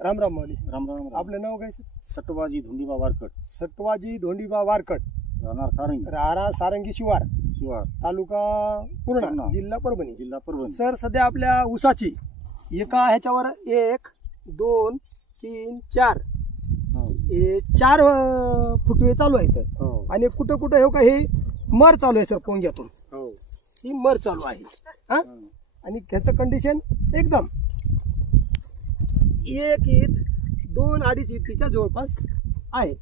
राम राम माऊली. राम राम. आपलं नाव काय सर? सटवाजी धोंडीबा वारकड, सटवाजी धोंडीबा वारकड, राहणार सारंगी, राहणार सारंगी शिवार, तालुका पूर्णा, पूर्णा, जिल्हा परभणी. जिल्हा परभणी. सर सध्या आपल्या ऊसाची एका ह्याच्यावर 1 2 3 4 हे 4 फुटवे चालू आहेत आणि कुठं कुठं हे का हे मर चालू आहे सर पोंग्यातून. ही मर चालू आहे हा. आणि ह्याचं कंडिशन एकदम 1 ईत 2 2.5 इतकीच्या जवळपास आहे.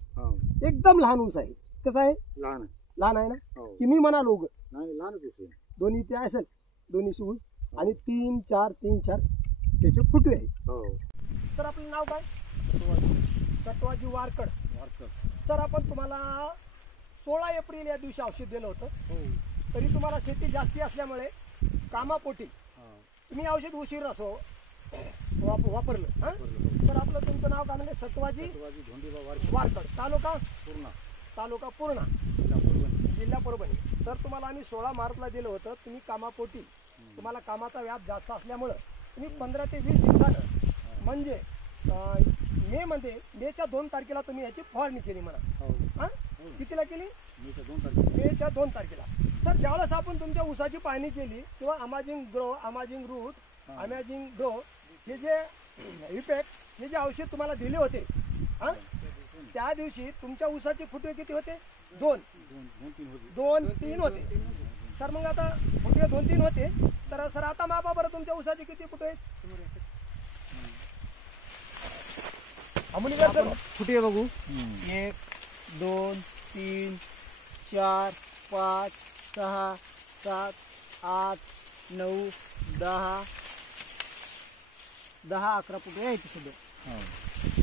एकदम लहान ऊस आहे. कसं आहे? लहान आहे ना. तुम्ही म्हणाल उग दोन्ही ते असेल दोन्ही ऊस आणि 3 4 3 4 त्याचे फुटवे आहेत. सर आपलं नाव काय? सटवाजी वारकड. सर आपण तुम्हाला 16 एप्रिल या दिवशी औषध दिलं होतं. तरी तुम्हाला शेती जास्ती असल्यामुळे कामापोटी तुम्ही औषध उशीर असो वापरलं. तर आपलं तुमचं नाव काय म्हणजे? सटवाजी वारकड, तालुका पूर्णा, जिल्हा परभणी. सर तुम्हाला आम्ही 16 मार्चला दिलं होतं. तुम्ही कामापोटी तुम्हाला कामाचा व्याप जास्त असल्यामुळं तुम्ही 15 ते 20 दिवसानं म्हणजे मेच्या 2 तारखेला तुम्ही याची फवारणी केली म्हणा. कितीला केली? मेच्या 2 तारखेला. सर ज्यावेळेस आपण तुमच्या ऊसाची पाहणी केली किंवा अमाजिंग रूट, अमॅजिंग ग्रो हे जे इफेक्ट हे जे औषध तुम्हाला दिले होते त्या दिवशी तुमच्या ऊसाचे फुटवे किती होते? 2-3 होते. सर मग आता फुटवे 2-3 होते. तर सर आता मापा बरं तुमच्या ऊसाचे किती फुटवे? अमुलीकर सर फुटवे बघू. 1 2 3 4 5 6 7 8 9 10 11 फुटवे आहेत सध्या.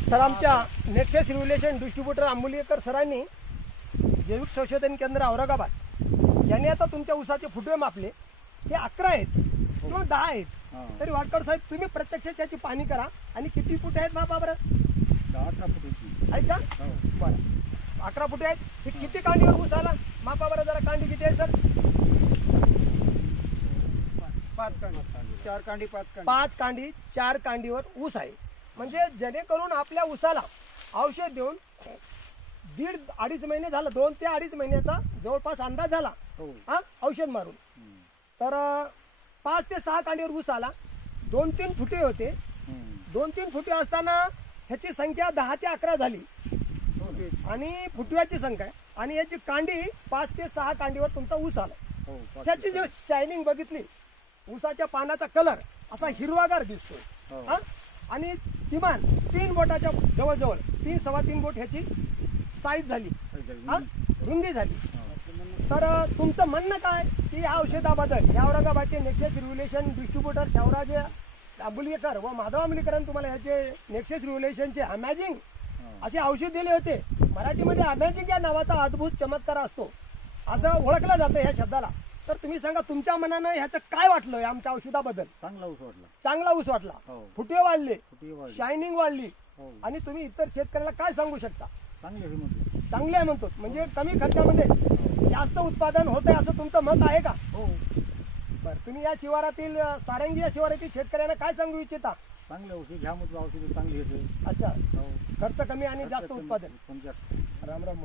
सर आमच्या नेक्सेस रिव्होल्युशन डिस्ट्रीब्युटर अमुलीकर सरांनी जैविक संशोधन केंद्र औरंगाबाद यांनी आता तुमच्या ऊसाचे फुटवे मापले. हे 11 आहेत किंवा 10 आहेत. तरी वाडकर साहेब तुम्ही प्रत्यक्ष त्याची पाहणी करा आणि किती फुट आहेत मापा बरं? 18 फुट आहेत का? बरं 11 फुटे आहेत. हे किती कांडीवर ऊस आला मापा बरं? जरा कांडी किती आहे सर? 5 कांडी, 4 कांडी, 5 कांडी, 5 कांडी 4 कांडीवर ऊस आहे. म्हणजे जेणेकरून आपल्या ऊसाला औषध देऊन 1.5-2.5 महिने झालं, 2 ते 2.5 महिन्याचा जवळपास अंदाज झाला औषध मारून. तर 5 ते 6 कांडीवर ऊस आला. 2-3 फुटे होते. 2-3 फुटे असताना ह्याची संख्या 10 ते 11 झाली आणि फुटव्याची संख्या आणि याची कांडी 5 ते 6 कांडीवर तुमचा ऊस आला. त्याची जी शायनिंग बघितली, ऊसाच्या पानाचा कलर असा हिरवागार दिसतोय आणि किमान 3 बोटाच्या जवळजवळ 3-3.25 बोट ह्याची साईज झाली, रुंदी झाली. तर तुमचं म्हणणं काय की या औषधाबद्दल या औरंगाबादचे नेक्सेस रिव्होल्युशन डिस्ट्रीब्युटर शावराज आंबुलीकर व माधव आंबुलीकरांनी तुम्हाला ह्याचे नेक्सेस रिव्होल्युशनचे अमॅजिंग असे औषध दिले होते. मराठीमध्ये अमॅजिंग या नावाचा अद्भुत चमत्कार असतो असं ओळखलं जातं ह्या शब्दाला. तर तुम्ही सांगा तुमच्या मनानं ह्याचं काय वाटलं आमच्या औषधाबद्दल? चांगला ऊस वाटला. फुटवे वाढले, शायनिंग वाढली आणि तुम्ही इतर शेतकऱ्याला काय सांगू शकता? चांगले आहे म्हणतो. म्हणजे कमी खर्चामध्ये जास्त उत्पादन होतंय असं तुमचं मत आहे का? बरं तुम्ही या शिवारातील सारंगी या शिवारातील शेतकऱ्यांना काय सांगू इच्छिता? चांगले औषध घ्या, औषध चांगली. अच्छा, खर्च कमी आणि जास्त उत्पादन. राम राम.